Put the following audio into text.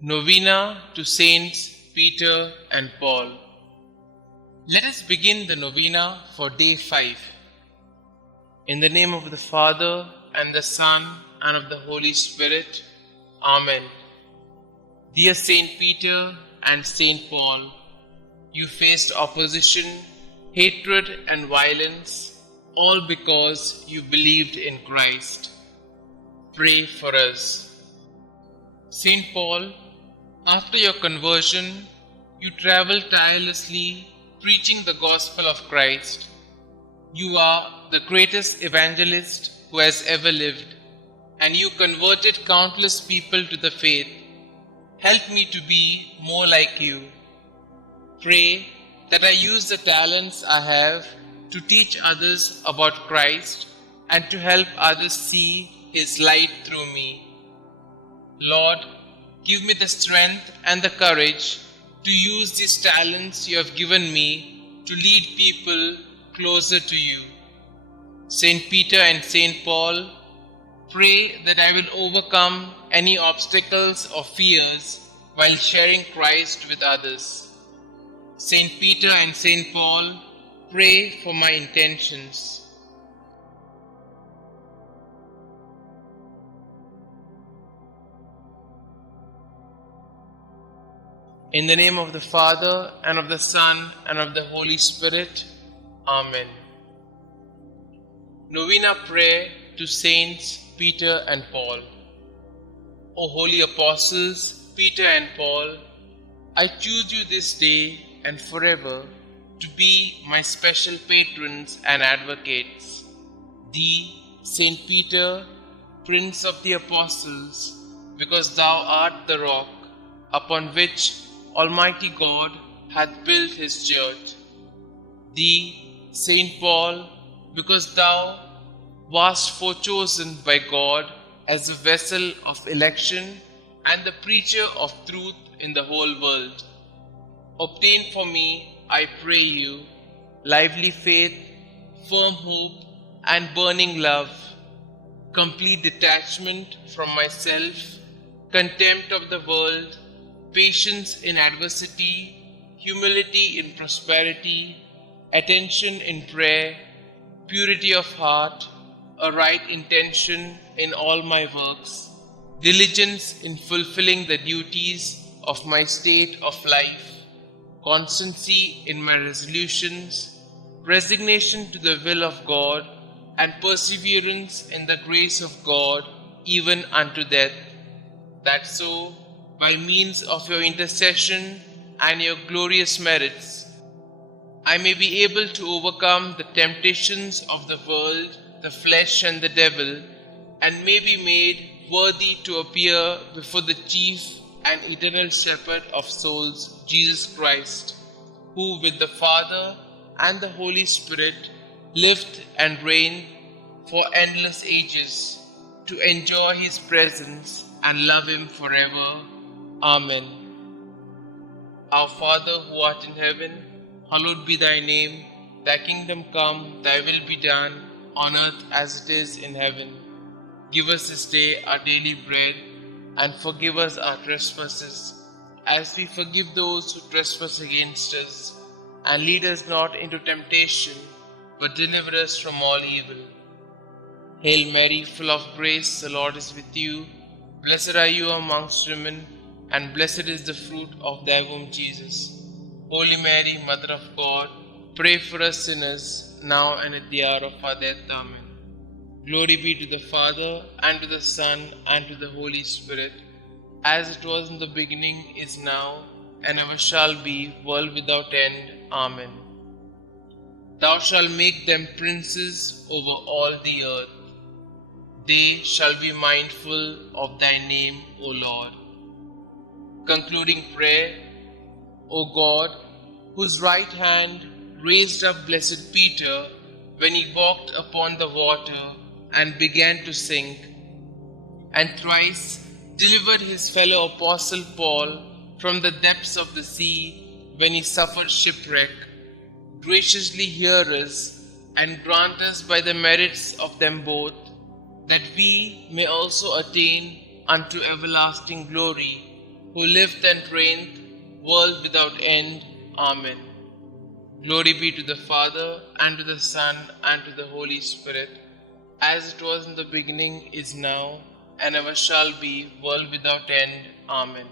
Novena to Saints Peter and Paul. Let us begin the novena for day 5. In the name of the Father, and the Son, and of the Holy Spirit. Amen. Dear Saint Peter and Saint Paul, you faced opposition, hatred, and violence, all because you believed in Christ. Pray for us. Saint Paul, after your conversion, you traveled tirelessly preaching the gospel of Christ. You are the greatest evangelist who has ever lived, and you converted countless people to the faith. Help me to be more like you. Pray that I use the talents I have to teach others about Christ and to help others see His light through me. Lord, give me the strength and the courage to use these talents you have given me to lead people closer to you. Saint Peter and Saint Paul, pray that I will overcome any obstacles or fears while sharing Christ with others. Saint Peter and Saint Paul, pray for my intentions. In the name of the Father, and of the Son, and of the Holy Spirit. Amen. Novena Prayer to Saints Peter and Paul. O holy apostles, Peter and Paul, I choose you this day and forever to be my special patrons and advocates. Thee, Saint Peter, Prince of the Apostles, because thou art the rock upon which Almighty God hath built His church. Thee, Saint Paul, because thou wast forechosen by God as a vessel of election and the preacher of truth in the whole world. Obtain for me, I pray you, lively faith, firm hope, and burning love, complete detachment from myself, contempt of the world, patience in adversity, humility in prosperity, attention in prayer, purity of heart, a right intention in all my works, diligence in fulfilling the duties of my state of life, constancy in my resolutions, resignation to the will of God, and perseverance in the grace of God even unto death, that so, by means of your intercession and your glorious merits, I may be able to overcome the temptations of the world, the flesh, and the devil, and may be made worthy to appear before the chief and eternal shepherd of souls, Jesus Christ, who with the Father and the Holy Spirit lived and reigned for endless ages, to enjoy His presence and love Him forever. Amen. Our Father who art in heaven, hallowed be thy name. Thy kingdom come, thy will be done, on earth as it is in heaven. Give us this day our daily bread, and forgive us our trespasses, as we forgive those who trespass against us. And lead us not into temptation, but deliver us from all evil. Hail Mary, full of grace, the Lord is with you. Blessed are you amongst women, and blessed is the fruit of thy womb, Jesus. Holy Mary, Mother of God, pray for us sinners, now and at the hour of our death. Amen. Glory be to the Father, and to the Son, and to the Holy Spirit, as it was in the beginning, is now, and ever shall be, world without end. Amen. Thou shalt make them princes over all the earth. They shall be mindful of thy name, O Lord. Concluding prayer. O God, whose right hand raised up blessed Peter when he walked upon the water and began to sink, and thrice delivered his fellow apostle Paul from the depths of the sea when he suffered shipwreck, graciously hear us and grant us by the merits of them both, that we may also attain unto everlasting glory who liveth and reigneth, world without end. Amen. Glory be to the Father, and to the Son, and to the Holy Spirit, as it was in the beginning, is now, and ever shall be, world without end. Amen.